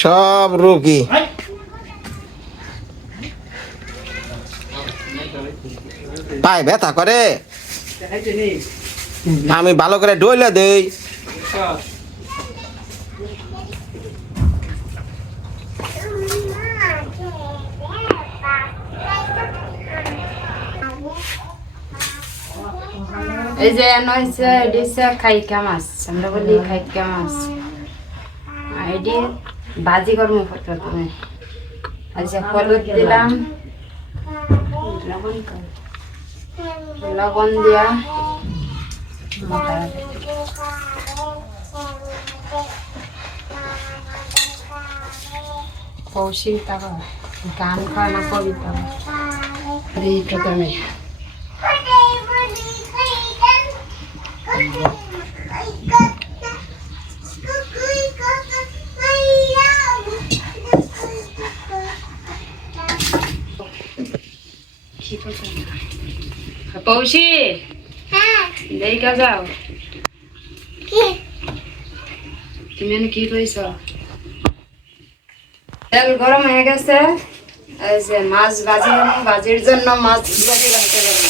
সব রোগী। পায়ে ব্যথা করে। আমি ভালো করে ডইলে দেই। এই যে হচ্ছে খাইকা মাছ। আমরা বলি খাইকা মাছ। এটি ভাজি করব প্রথমে আচ্ছা হলুদ দিলাম। লবণ দিয়া। কৌশিক গান কয় না কবিতা প্রথমে। পৌষি দেখা যাও তুমি কি কইছ? তেল গরম হয়ে গেছে এই যে মাছ ভাজি ভাজির জন্য মাছ ভাজি রাখতে পারব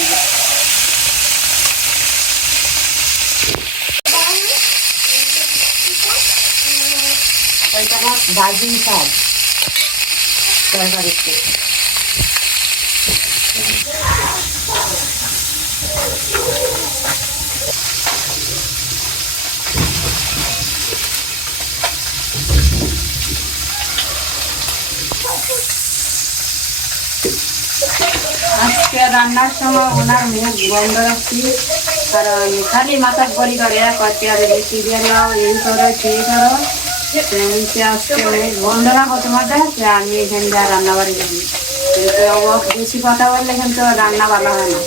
মাছ? তরকারিতে রান্নার সময় ওনার মুখ বন্ধ রাখছি। কারণ খালি মাথা বড়ি করে কচ্ছে আর বেশি দিয়ে এই করো সেই করো। বন্ধ রাখো তোমাদের আমি এখানে যা রান্না বাড়ি যাবি কিন্তু বেশি কথা বললে কিন্তু রান্না ভালো হয় না।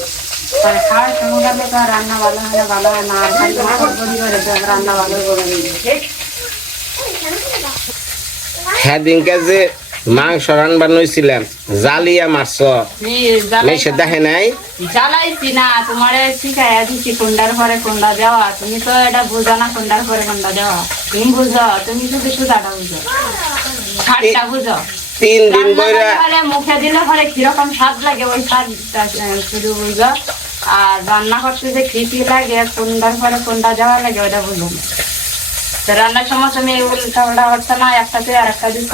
আর খাওয়ার তো আর রান্না ভালো হয় না ভালো হয় না। আর খালি মাথা বড়ি করে তো রান্না ভালো করে হ্যাঁ দিনকে যে মাংস রানবার নইছিলাম জালিয়া মারছ মেসে দেখে নাই? জ্বালাইছি না তোমার শিখাইয়া দিচ্ছি কুন্ডার পরে কুন্ডা দেওয়া। তুমি তো এটা বুঝো না কুন্ডার পরে কুন্ডা দেওয়া। তুমি বুঝো তুমি শুধু সুদাটা বুঝো। স্বাদটা বুঝো। তিন দিন রান্না বইরা মুখে দিলে পরে কীরকম স্বাদ লাগে ওই স্বাদটা শুধু বুঝো। আর রান্না করতে যে খিচি লাগে কুন্ডার পরে কুন্ডা দেওয়া লাগে ওটা বুঝো রান্নার সময় তুমি উল্টা উল্টা হচ্ছে না একটাতে আর একটা দিচ্ছ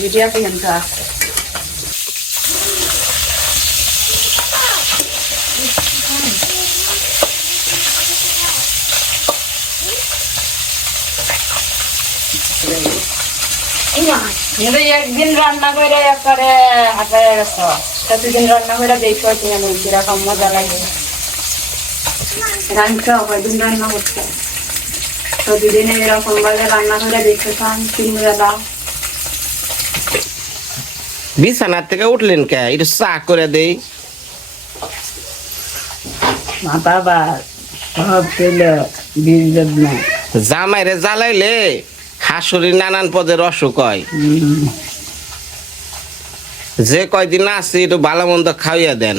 ভিডিওতে কিন্তু আসছে কিন্তু একদিন রান্না করে একবারে হাতে গেছো। প্রতিদিন রান্না করে দেখো তুমি কীরকম মজা লাগে। রান্না কয়দিন রান্না করতে প্রতিদিন এরকম ভাবে রান্না করে দেখতে তিন বেলা বিছানার থেকে উঠলেন কে? একটু চা করে দেই। মাথা বা সব পেলে বিল না জামাইরে জ্বালাইলে হাসুরি নানান পদের অসুখ হয় যে কয়দিন আছে একটু ভালো মন্দ খাইয়া দেন।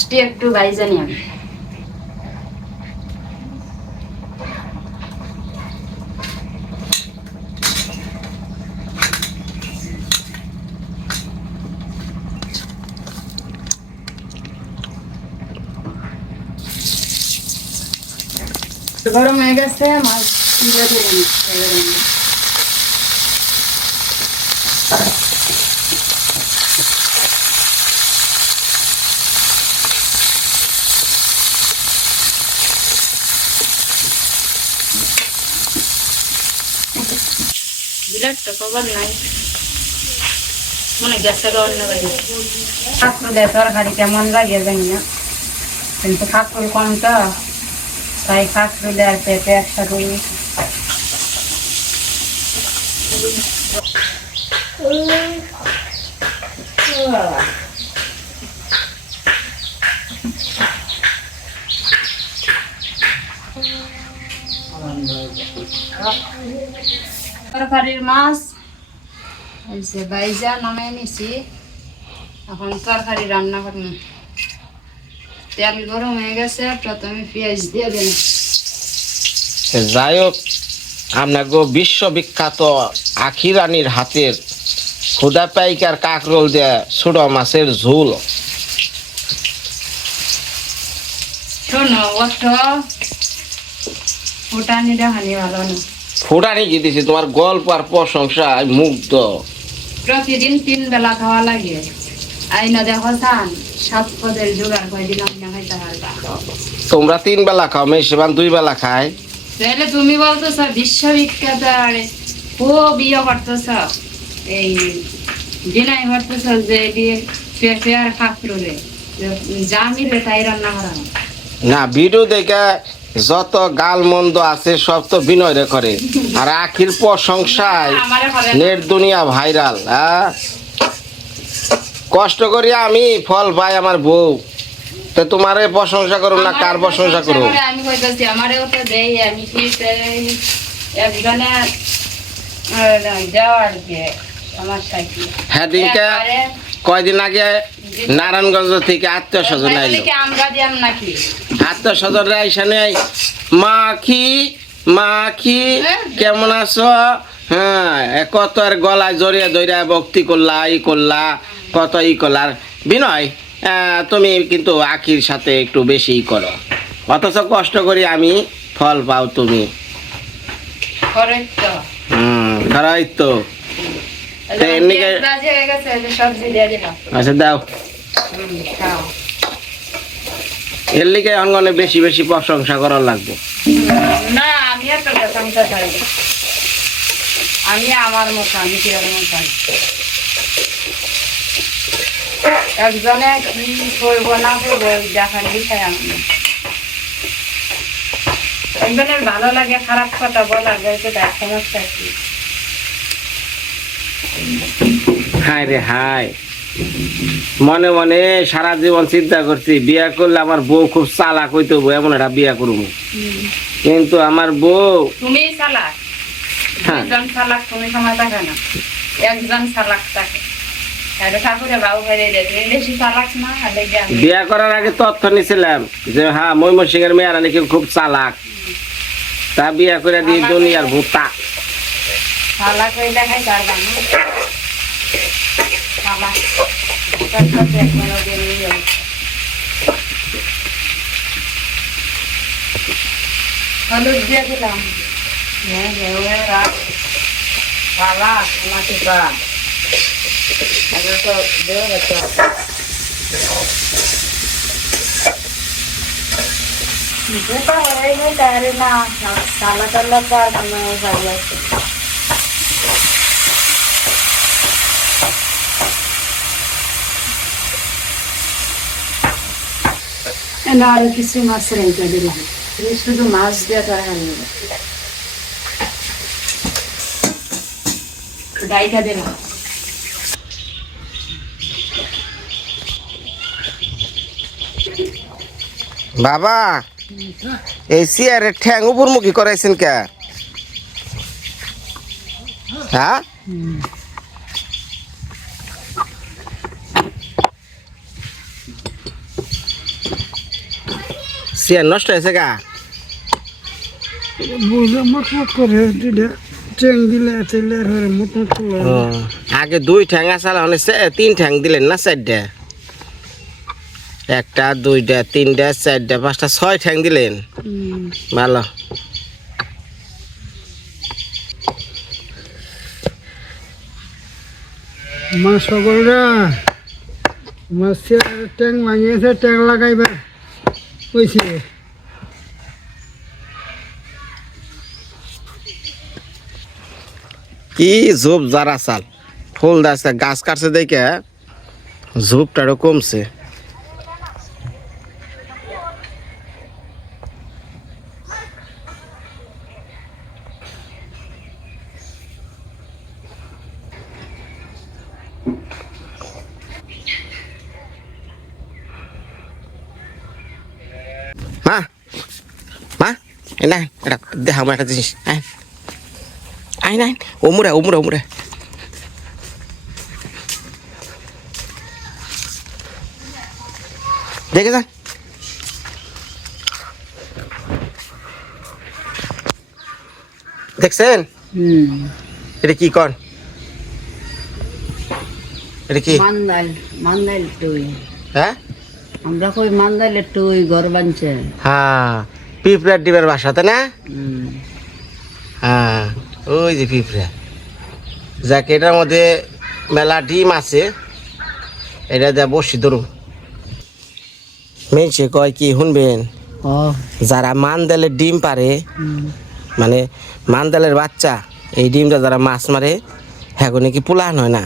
যে। একটু বাইজা নিয়ে আমি গরম হয়ে গেছে মাছ দিয়ে দিলাম বিরাট তো খবর নাই। মনে গ্যাসটা অন্য বাড়ি। কাকুর দেয় তরকারি কেমন লাগে জানি না। কিন্তু কাকুর কম তো। তাই কাকুর দেয় পেঁপে একসাথে তরকারির মাছ এই যে বাইজা নামাই নিছি। এখন তরকারি রান্না করুন তেল গরম হয়ে গেছে প্রথমে পেঁয়াজ দিয়ে দিন যাই হোক আপনাকে বিশ্ববিখ্যাত আখি রানীর হাতের খুদা পাইকার কাকরোল দিয়ে ছোট মাছের ঝোল। শোনো অত ফুটানি দেখানি ভালো না। ফুটানি কি দিছি তোমার গল্প আর প্রশংসা মুগ্ধ। প্রতিদিন তিন বেলা খাওয়া লাগে। আইনা দেখো চান সাত পদের জোগাড় কয়দিন আমি না খাইতে পারবা তোমরা তিন বেলা খাও মেশবান দুই বেলা খায়। তাহলে তুমি বলতেছ বিশ্ববিখ্যাত আরে ও বিয়ে করতেছ। এই দিনাই করতেছ যে দিয়ে আর কাঁকড়ে যা মিলে তাই রান্না করা। না ভিডিও দেখে যত গাল মন্দ আছে সব তো বিনয় রে করে। আর আখির প্রশংসায় নেট দুনিয়া ভাইরাল হ্যাঁ? কষ্ট করি আমি ফল পাই আমার বউ। তো তোমারে প্রশংসা করো না কার প্রশংসা করো করে আমি কইতাছি আমারেও তো দেই আমি কি এই একজনে যাওয়ার কি সমস্যা কি? হ্যাঁ দিনকে কয়দিন আগে নারায়ণগঞ্জ থেকে আত্মীয় স্বজন আইলো। আত্মীয় স্বজনরা এখানে মাখি মাখি কেমন আছো? হ্যাঁ কত আর গলায় জড়িয়ে জড়িয়ে ভক্তি করলা ই করলা কত ই করলার বিনয় তুমি কিন্তু আখির সাথে একটু বেশি করো। অথচ কষ্ট করি আমি ফল পাও তুমি। তো হয়ে আচ্ছা দাও। এর লিগে অঙ্গনে বেশি বেশি প্রশংসা করার লাগবে। না আমি এত প্রশংসা চাই আমি আমার মতো আমি কীরকম চাই একজনে কি করব না করব দেখার বিষয় আমি একজনের ভালো লাগে খারাপ কথা তার সমস্যা কি? হায় রে হায়। মনে মনে সারা জীবন চিন্তা করছি বিয়া করলে আমার বউ খুব চালাক হইতে হব এমন একটা বিয়া করব। কিন্তু আমার বউ তুমি চালাক। হ্যাঁ। দুজন চালাক তুমি সময় থাকে না। একজন চালাক থাকে। বিয়া করার আগে তথ্য নিছিলাম যে হ্যাঁ ময়মনসিং এর মেয়েরা নাকি খুব চালাক। তা বিয়া করে দিয়ে দুনিয়ার ভূতা। চালাক হয়ে দেখাই পারবা না চালাক তার সাথে এখনও দিন নিয়ে হলুদ দিয়ে দিলাম হ্যাঁ হ্যাঁ রাখ চালাক তোমাকে পা আগে তো দেও তো যেটা হয়ে গেছে তাহলে না চালা চালা তো আর কোনো ভালো আছে না আরও কিছু মাছ রেখে দিলাম শুধু মাছ দিয়ে তারা ডাইকা দিলাম বাবা এই চেয়ারের ঠ্যাং উপরমুখী করাইছেন কে? হ্যাঁ? চেয়ার নষ্ট হয়েছে গা। বুঝলে মটমট করে দিলে মটমট করে। আগে দুই ঠ্যাং আসাল সে- তিন ঠ্যাং দিলেন না চারটা? একটা দুইটা তিনটা চারটা পাঁচটা ছয় ঠ্যাং দিলেন। ভালো। মাছ সকলরা মাছ ট্যাং ভাঙিয়েছে ট্যাং লাগাইবে। কইছে কি ঝোপ যারা চাল ফুল গাছ গাছ কাটছে দেখে ঝোপটারও কমছে মা মা এই না এটা দেখা আমার একটা জিনিস আয় আয় না ওমরে ওমরে ওমরে দেখে যান দেখছেন হুম এটা কি কন এটা কি মান্দাইল মান্দাইল টুই হ্যাঁ আমরা কই মান্দাইলের টুই ঘর বানছে। হ্যাঁ পিঁপড়ার ডিমের বাসা তাই না? হ্যাঁ ওই যে পিঁপড়া। যাকে এটার মধ্যে মেলা ডিম আছে। এটা দিয়ে বসি ধরুন। মেনছে কয় কি শুনবেন? যারা মানদেলের ডিম পারে মানে মানদেলের বাচ্চা এই ডিমটা যারা মাছ মারে হ্যাঁ নাকি পুলান হয় না?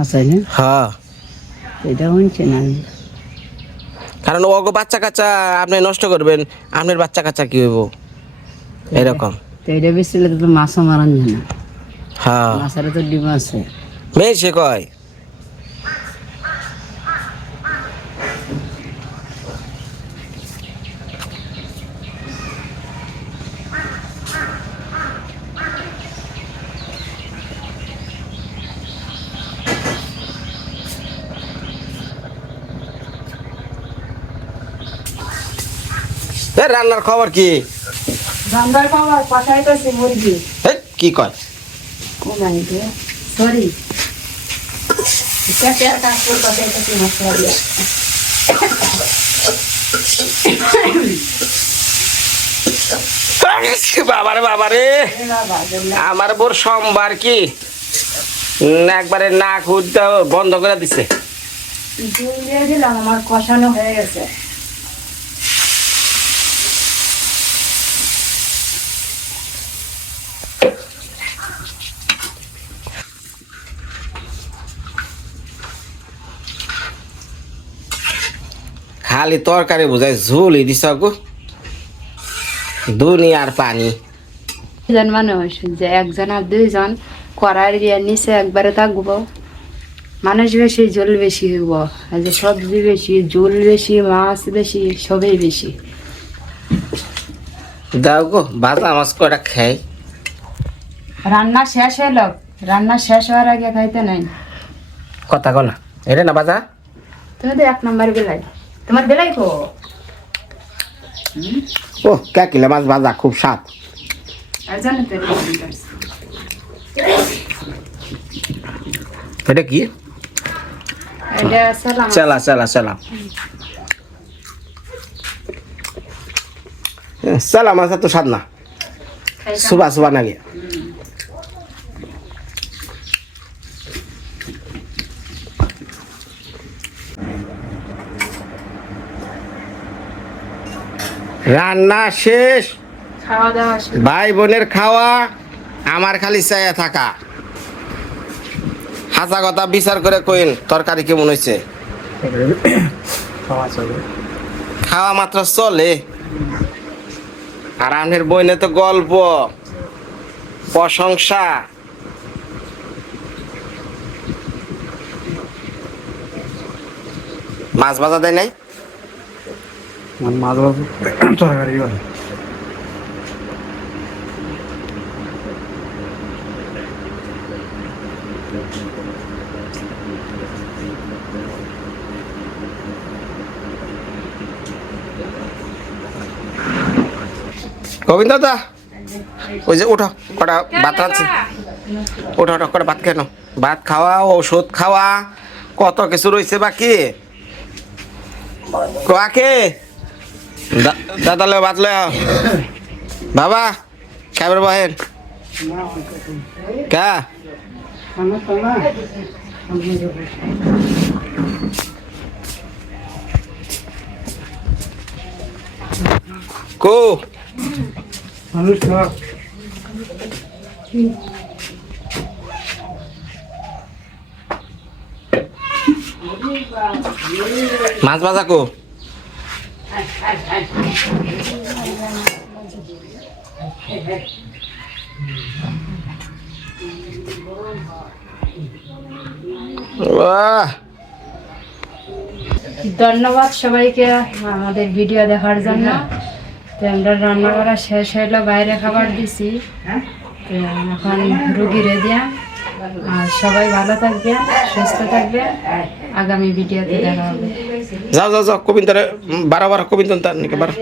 আছে না? হ এটা হচ্ছে না। কারণ ওগো বাচ্চা কাচ্চা আপনি নষ্ট করবেন আপনার বাচ্চা কাচ্চা কি হইব? এরকম। এটা বেশি লাগে তো মাছও মারান জানা না। হ্যাঁ। মাছের তো ডিম আছে। মেয়ে সে কয়? রান্নার খবর কি? রান্নার খাবার পাঠাইতেছে মুরগি। এই, কি কয়? সরি। কেটে কাজ করতেছে মশলা দিয়ে বাবারে বাবারে। আমার বোর সোমবার কি? একবারে নাক হুদটা বন্ধ করে দিছে। দিলাম আমার কষানো হয়ে গেছে। খালি তরকারি বুঝাই ঝুলই দিছ গো। দুনিয়ার পানি। জন মানুষ যে একজন আর দুইজন দিয়ে নিচে একবারে থাকব মানুষ বেশি জল বেশি হইব। যে সবজি বেশি জল বেশি মাছ বেশি সবই বেশি দাও গো ভাজা মাছ কটা খাই। রান্না শেষ হলো রান্না শেষ হওয়ার আগে খাইতে নাই। কথা কলা এটা না বাজা তুমি তো এক নম্বর বেলাই। তোমার বেলাই কো? ও কে কিলে মাছ ভাজা খুব স্বাদ। এটা কি চালা চালা চালা। চালা মাছ তো স্বাদ না। সুবা সুবা নাগে। রান্না শেষ। ভাই বোনের খাওয়া আমার খালি চাইয়া থাকা। হাসা কথা বিচার করে কইন তরকারি কেমন হয়েছে খাওয়া মাত্র চলে। আর আমাদের বইনে তো গল্প প্রশংসা। মাছ ভাজা দেয় নাই? তরকারি গোবিন্দ দা, ওই যে ওঠো, কটা ভাত আছে উঠো উঠো কটা ভাত কেন ভাত খাওয়া, ওষুধ খাওয়া, কত কিছু রয়েছে বাকি? কাকে दादा लो बात लो बाबा साहेब बहन क्या को মাছ বাজা কো? ধন্যবাদ সবাইকে আমাদের ভিডিও দেখার জন্য। তো আমরা রান্না করা শেষ হইল, বাইরে খাবার দিছি। তো এখন রুগী রেডিয়া আর সবাই ভালো থাকবে সুস্থ থাকবে আগামী ভিডিওতে দেখা হবে। যাও যাও যাও কবিন্দরে বারো বারো কবিন্দন তার নাকি বারো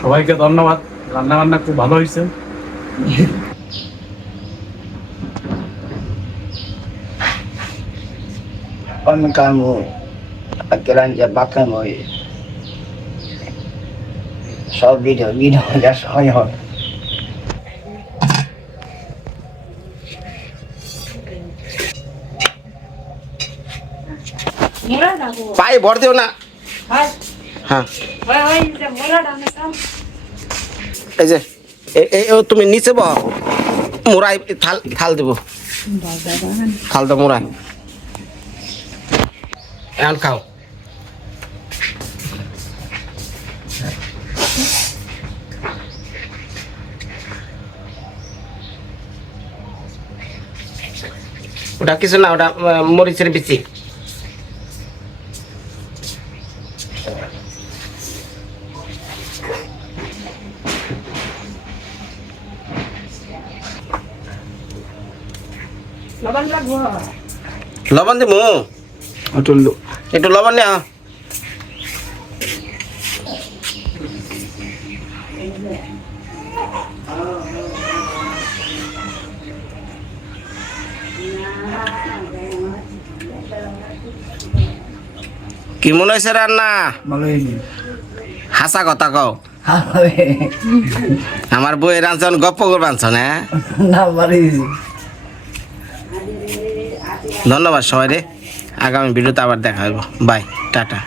সবাইকে ধন্যবাদ রান্না বান্না খুব ভালো হয়েছে Kami kamu akhirnya bakal mau সব ভিডিও ভিডিও যা সবাই হবে। পায়ে ভর দিও না হ্যাঁ এই যে তুমি নিচে বহ মুরাই থাল থাল দেবো থাল দাও মুরাই এখন খাও ওটা কিছু না ওটা মরিচের বিচি লবণ দিব একটু লবণ নেওয়া কি মনে হয়েছে রান্না? হাসা কথা কও। আমার বই রাঁধছন গপ্প করে রাঁধছন হ্যাঁ? না ধন্যবাদ সবাই রে আগামী ভিডিওতে আবার দেখা হবে বাই টাটা।